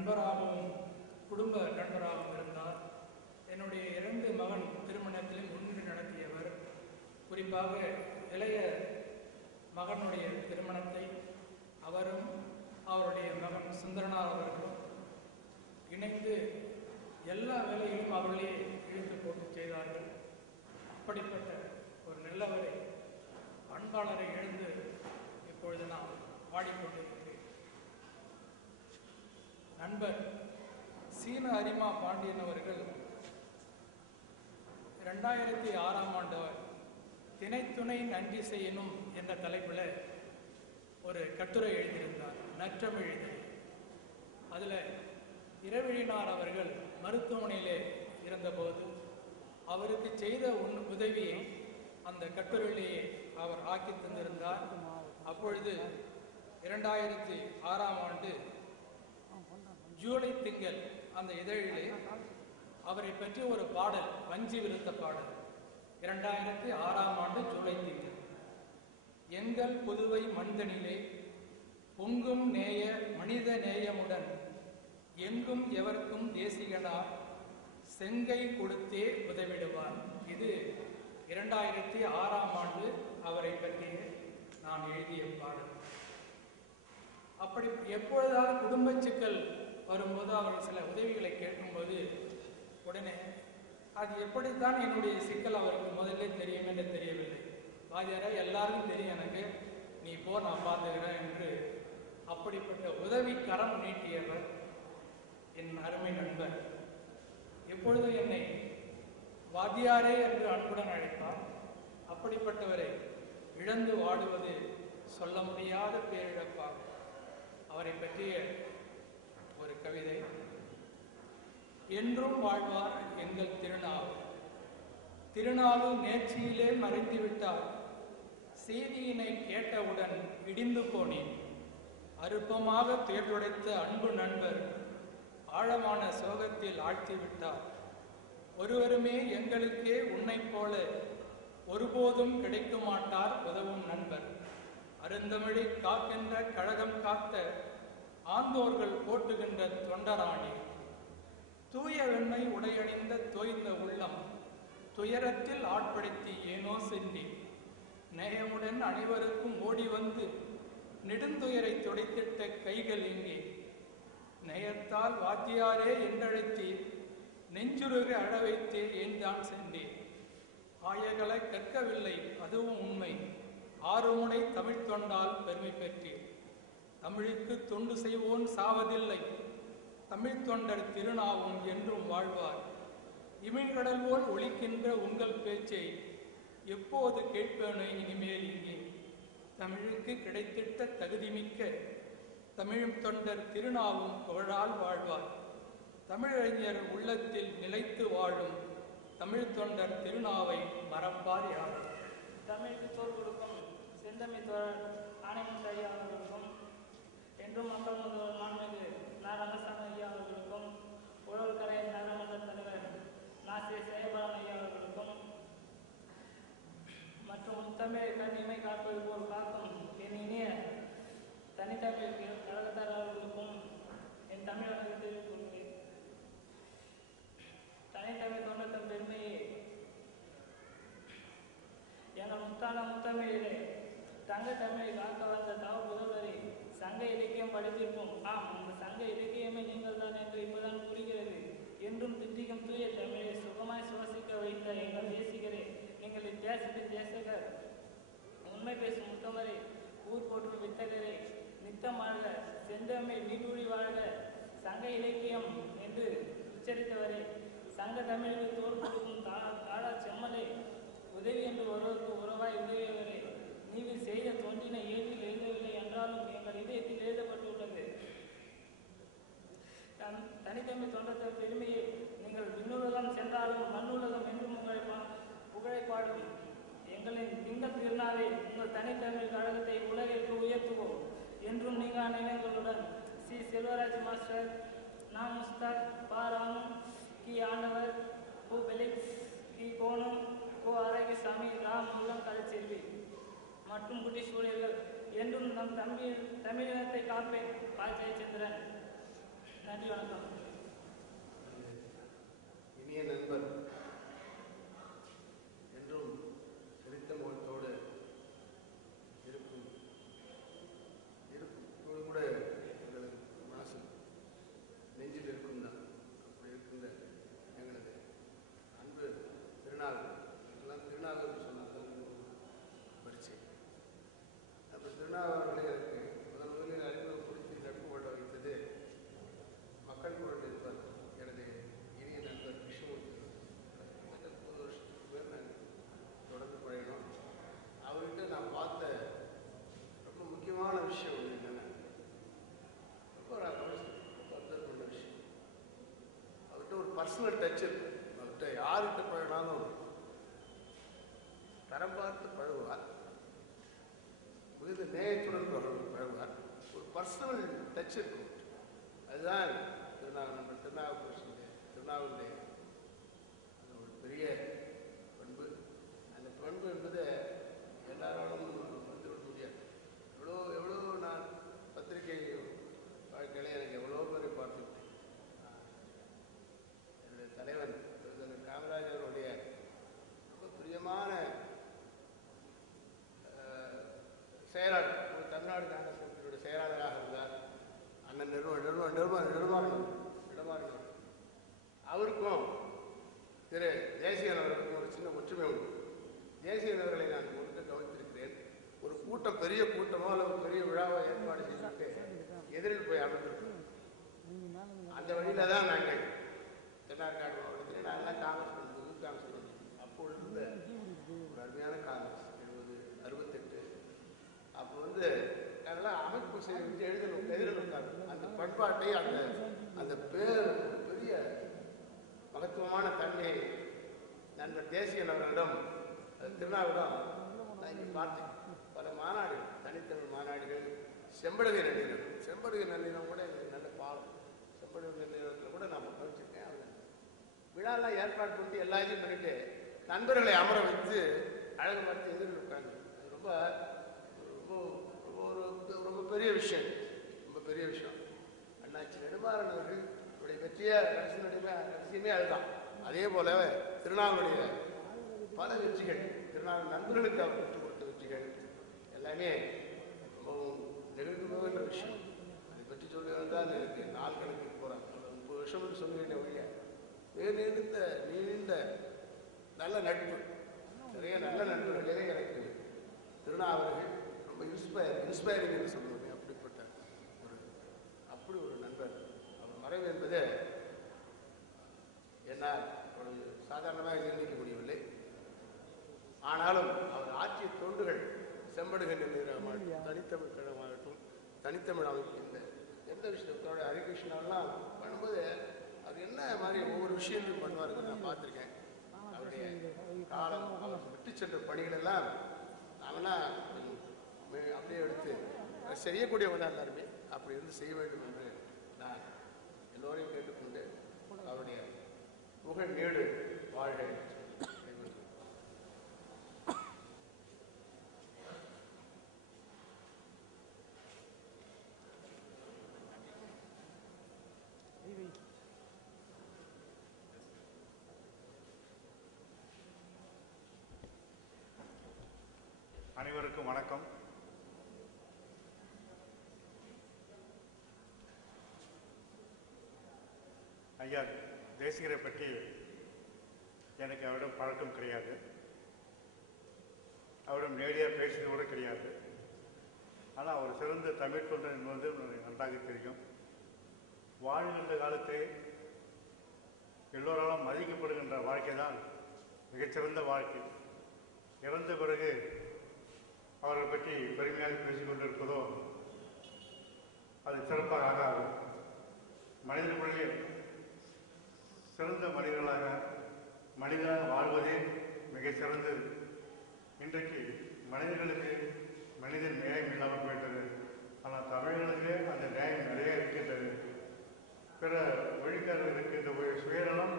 நண்பராகவும் குடும்ப நண்பராகவும் இருந்தார். என்னுடைய 2 மகன் திருமணத்திலும் முன்னின்று நடத்தியவர். குறிப்பாக இளைய மகனுடைய திருமணத்தை அவரும் அவருடைய மகன் சுந்தரனார் அவர்களும் இணைந்து எல்லா வேலைகளும் அவர்களே இழுத்து போட்டு செய்தார்கள். அப்படிப்பட்ட ஒரு நல்லவரை, பண்பாளரை எழுந்து இப்பொழுது நாம் பாடிக்கொண்டிருக்கிறேன். நண்பர் சீன அரிமா பாண்டியன் அவர்கள் 2006ஆம் ஆண்டு திணைத்துணை நன்றி செய்யணும் என்ற தலைப்பில் ஒரு கட்டுரை எழுதியிருந்தார், நற்றமிழ் எழுதி. அதில் இரவிழினார் அவர்கள் மருத்துவமனையிலே இருந்தபோது அவருக்கு செய்த உதவியை அந்த கட்டுரையிலேயே அவர் ஆக்கி தந்திருந்தார். அப்பொழுது 2006ஆம் ஆண்டு ஜூலை திங்கள் அந்த இதழிலே அவரை பற்றி ஒரு பாடல், வஞ்சி விருத்த பாடல், 2006ஆம் ஆண்டு ஜூலை திங்கள். எங்கள் புதுவை மனிதனிலே பொங்கும் நேய மனித நேயமுடன் எங்கும் எவர்க்கும் தேசிகனார் செங்கை கொடுத்தே உதவிடுவார். இது 2006ஆம் ஆண்டு அவரை பற்றி நான் எழுதிய பாடல். அப்படி எப்பொழுதாவது குடும்ப சிக்கல் வரும்போது அவர்கள் சில உதவிகளை கேட்கும்போது உடனே அது எப்படித்தான் என்னுடைய சிக்கல் அவருக்கு முதல்ல தெரியும் என்று தெரியவில்லை. வாதியாரா எல்லாருக்கும் தெரியும், எனக்கு நீ போ நான் பார்த்துக்கிறேன் என்று அப்படிப்பட்ட உதவி கரம் நீட்டியவர் என் அருமை நண்பர். எப்பொழுதும் என்னை வாத்தியாரே என்று அன்புடன் அழைப்பார். அப்படிப்பட்டவரை இழந்து வாடுவது சொல்ல முடியாத பேரிழப்பார். அவரை பற்றிய ஒரு கவிதை. என்றும் வாழ்வார் எங்கள் திருநாவு. திருநாவு நேர்ச்சியிலே மறைந்து விட்டார். செய்தியினை கேட்டவுடன் இடிந்து போனேன். அற்பமாக தேர்ந்துடைத்த அன்பு நண்பர் ஆழமான சோகத்தில் ஆழ்த்திவிட்டார். ஒருவருமே எங்களுக்கே உன்னை போல ஒருபோதும் கிடைக்க மாட்டார் உதவும் நண்பர். அருந்தமிழை காக்கின்ற கழகம் காத்த ஆந்தோர்கள் போட்டுகின்ற தொண்டராணி. தூய வெண்மை உடையணிந்த தோய்ந்த உள்ளம் துயரத்தில் ஆட்படுத்தி ஏனோ சென்றி நேயமுடன் அனைவருக்கும் ஓடி வந்து நெடுந்துயரை துடைத்திட்ட கைகள் எங்கே? நேயத்தால் வாத்தியாரே என்றழைத்தி நெஞ்சுருக அழ வைத்தே ஏன் தான் சென்றேன். ஆயகளை கற்கவில்லை அதுவும் உண்மை. 6 முனை தமிழ் தொண்டால் பெருமை பெற்றேன். தமிழுக்கு தொண்டு செய்வோன் சாவதில்லை. தமிழ் தொண்டர் திருநாவும் என்றும் வாழ்வார். இமிழ்கடல் போல் ஒலிக்கின்ற உங்கள் பேச்சை எப்போது கேட்பேனோ இனிமேல் இங்கே. தமிழுக்கு கிடைத்திட்ட தகுதிமிக்க தமிழ் தொண்டர் திருநாவும் புகழால் வாழ்வார். தமிழறிஞர் உள்ளத்தில் நிலைத்து வாழும் தமிழ் தொண்டர் திருநாவை மறப்பார் யார்? தமிழுக்கு தோல் கொடுக்கும் செந்தமிழ் தோழர் ஆணையம் ஐயா அவர்களுக்கும், என்றும் மக்கள் முதல்வர் மாண்புமிகு நா. ரங்கசாமி ஐயா அவர்களுக்கும், உழவர்கரையின் நகரமன்ற தலைவர் நாசிய சேபாலம் ஐயா அவர்களுக்கும் மற்றும் தமிழை கண்ணிமை காப்பது போல் காக்கும் என் இனிய தனித்தமிழ் கழகத்தார் அவர்களுக்கும் என் தமிழக தெரிவித்துக் கொள்கிறேன். தனித்தமிழ் தொண்டத்தின் பெருமையை எங்கள் முத்தமிழிலே தங்க தமிழை காக்க வந்த தவ புதல்வரை சங்க இலக்கியம் படித்திருப்போம். ஆம், அந்த சங்க இலக்கியமே நீங்கள் தான் என்று இப்போதான் புரிகிறது. என்றும் தித்திக்கும் தூய தமிழை சுகமாய் சுவாசிக்க வைத்த எங்கள் தேசிகரே, நீங்கள் இத்தியாசத்தின் தேசகர், உண்மை பேசும் முத்தமரே, ஊர் போற்றும் வித்தகரே, நித்தம் வாழ்க, செந்தமிழ் நீடூழி வாழ்க, சங்க இலக்கியம் என்று உச்சரித்தவரே, சங்க தமிழுக்கு தோல் கொடுக்கும் தாழா செம்மலை, உதவி என்று ஒருவருக்கு உறவாய் உதவியவரே, நீங்கள் செய்த தொண்டினை ஏட்டில் எழுதவில்லை என்றாலும் எங்கள் இதயத்தில் எழுதப்பட்டுள்ளது. தனித்தமிழ் தொண்டத்தின் பெருமையை நீங்கள் விண்ணுலகம் சென்றாலும் மண்ணுலகம் என்றும் உங்களை புகழை பாடும் எங்களின் திங்கள் திருநாளை உங்கள் தனித்தமிழ் கழகத்தை உலகிற்கு உயர்த்துவோம். என்றும் நீங்கள் நினைவுகளுடன் சி. செல்வராஜ் மாஸ்டர், நா. முஸ்தாக், பா. ராமன், கி. ஆண்டவர், கு. பெலிக்ஸ், கி. கோணம், கோ. ஆரோக்கியசாமி, ரா. முருகன் கலைச்செல்வி மற்றும் குட்டி சூழல்கள். என்றும் நம் தமிழினத்தை காப்பேன். பா. ஜெயச்சந்திரன். நன்றி, வணக்கம். இனிய நண்பர் என்றும் சிரித்த முகத்தோடு இருக்கும் இப்போது கூட எங்களுக்கு மனசு நெஞ்சில் இருக்கும் தான். அப்படி இருக்கின்ற எங்களது அன்பு திருநாள் எல்லாம் திருநாவுக்கு சொன்னார்கள் பரிச்சை. அப்போ திருநாவர்களே எனக்கு முதலில் அறிமுகப்படுத்தி நட்பு கொள்ள வைத்தது மக்கள் குரல் இருப்பர் எனது இனிய நண்பர் கிருஷ்ணமூர்த்தி. 30 வருஷத்துக்கு பேர் நான் தொடர்ந்து பழகினோம். அவர்கிட்ட நான் பார்த்த ரொம்ப முக்கியமான விஷயம் ஒன்று என்னென்னா, ரொம்ப அப்சர்வ் பண்ண விஷயம், அவர்கிட்ட ஒரு பர்சனல் டச் இருக்கு. அவர்கிட்ட யார்கிட்ட பழகினாலும் தரம் பார்த்து பழகுவார், மிகுந்த நேயத்துடன் பழகுவார், ஒரு பர்சனல் டச் இருக்கும். அதுதான் நம்ம திருநாவுடைய ஒரு பெரிய பண்பு. அந்த பண்பு என்பது எல்லாராலும் வந்துவிட முடியாது. எவ்வளோ நான் பத்திரிகை வாழ்க்கையில எனக்கு எவ்வளோ பேரை பார்த்துருக்கேன். என்னுடைய தலைவன் காமராஜருடைய ரொம்ப பிரியமான செயலாளர், தமிழ்நாடு காங்கிரஸ் கமிட்டியுடைய செயலாளராக இருந்தார் அண்ணன் இடமாறன். அவருக்கும் திரு தேசியன் அவர்களுக்கும் ஒரு சின்ன ஒற்றுமை உண்டு. தேசியன் அவர்களை நான் முழுக்க கவனித்திருக்கிறேன். ஒரு கூட்டம், பெரிய கூட்டமோ அல்லது பெரிய விழாவோ ஏற்பாடு செய்துவிட்டு எதிரில் போய் அமர்ந்திருக்கிறோம். அந்த வழியில தான் நாங்கள் தென்னார்காடு மாவட்டத்தில் நாங்கள்லாம் காங்கிரஸ் பண்ணுறது காங்கிரஸ் பண்ணோம். அப்பொழுது இருந்த ஒரு அருமையான காங்கிரஸ் 68 அப்போ நாங்கள்லாம் அமைப்பு செய்து எழுதணும். அந்த பண்பாட்டை அந்த பெரிய மகத்துவமான தன்மையை நண்பர் தேசியன் அவர்களிடம் திருநாவிடம் நான் இங்கே பார்த்தேன். பல மாநாடுகள், தனித்தமிழ் மாநாடுகள், செம்படுகை நல்லினம் கூட நல்ல பாலம். செம்படுகை நல்லினத்தில் கூட நான் கவனிச்சிருக்கேன். அவங்க விழாலாம் ஏற்பாடு பண்ணிட்டு எல்லாத்தையும் பண்ணிட்டு நண்பர்களை அமர வைத்து அழகு மறுத்து எதிரில் உட்காந்து, அது ரொம்ப ரொம்ப பெரிய விஷயம். அண்ணாச்சி நெடுமாறன் அவர்களுடைய வெற்றியை ரகசியமே அதுதான். அதே போல திருநாவுடைய பல வெற்றிகள், திருநாள் நண்பர்களுக்கு அவர் பெற்றுக் கொடுத்த வெற்றிகள் எல்லாமே ரொம்பவும் நெருங்குகின்ற விஷயம். அதை பற்றி சொல்லுவதுதான் எனக்கு நாள் கணக்கு போகிறாங்க. 30 வருஷம்னு சொல்லுவேன் ஒழிய நீண்ட நல்ல நட்பு, நிறைய நல்ல நண்பர்களே எனக்கு திருநாவர்கள் ரொம்ப இன்ஸ்பைரிங் என்று சொல்லுவாங்க. அப்படி ஒரு நண்பர். அவர் மறைவு என்பது என்னால் ஒரு சாதாரணமாக ஜீர்ணிக்க முடியவில்லை. ஆனாலும் அவர் ஆற்றிய தொண்டுகள், செம்படுகை நிலையமாகட்டும், தனித்தமிழ் கழகமாகட்டும், தனித்தமிழ் அமைப்பு, எந்த விஷயத்தோட ஹரிகிருஷ்ணாலாம் பண்ணும்போது அவர் என்ன மாதிரி ஒவ்வொரு விஷயத்தையும் பண்ணுவாருன்னு நான் பார்த்துருக்கேன். அவருடைய காலம், அவர் விட்டு சென்ற பணிகள் எல்லாம் நாங்கள்லாம் அப்படியே எடுத்து செய்யக்கூடியவங்க தான் எல்லாருமே அப்படி இருந்து செய்ய வேண்டும் என்று நான் எல்லோரையும் கேட்டுக்கொண்டு அவருடைய புகழ் நீடு வாழ்க. அனைவருக்கும் வணக்கம். ஐயா தேசிகரை பற்றி எனக்கு அவரிடம் பழக்கம் கிடையாது, அவரிடம் நேரடியாக பேசியது கூட கிடையாது. ஆனால் அவர் சிறந்த தமிழ் தொண்டன் என்பது எனக்கு நன்றாக தெரியும். வாழ்கின்ற காலத்தை எல்லோராலும் மதிக்கப்படுகின்ற வாழ்க்கை தான் மிகச்சிறந்த வாழ்க்கை. இறந்த பிறகு அவரை பற்றி பெருமையாக பேசிக்கொண்டிருப்பதோ அது சிறப்பாக ஆகாது. மனிதர்களுடைய சிறந்த மனிதர்களாக மனிதனாக வாழ்வதே மிக சிறந்தது. இன்றைக்கு மனிதர்களுக்கு மனிதன் நியாயம் இல்லாமல் போயிட்டது. ஆனால் தமிழர்களுக்கு அந்த நியாயம் நிறைய இருக்கின்றது. பிற மொழிக்காரர்களுக்கு இந்த சுயநலம்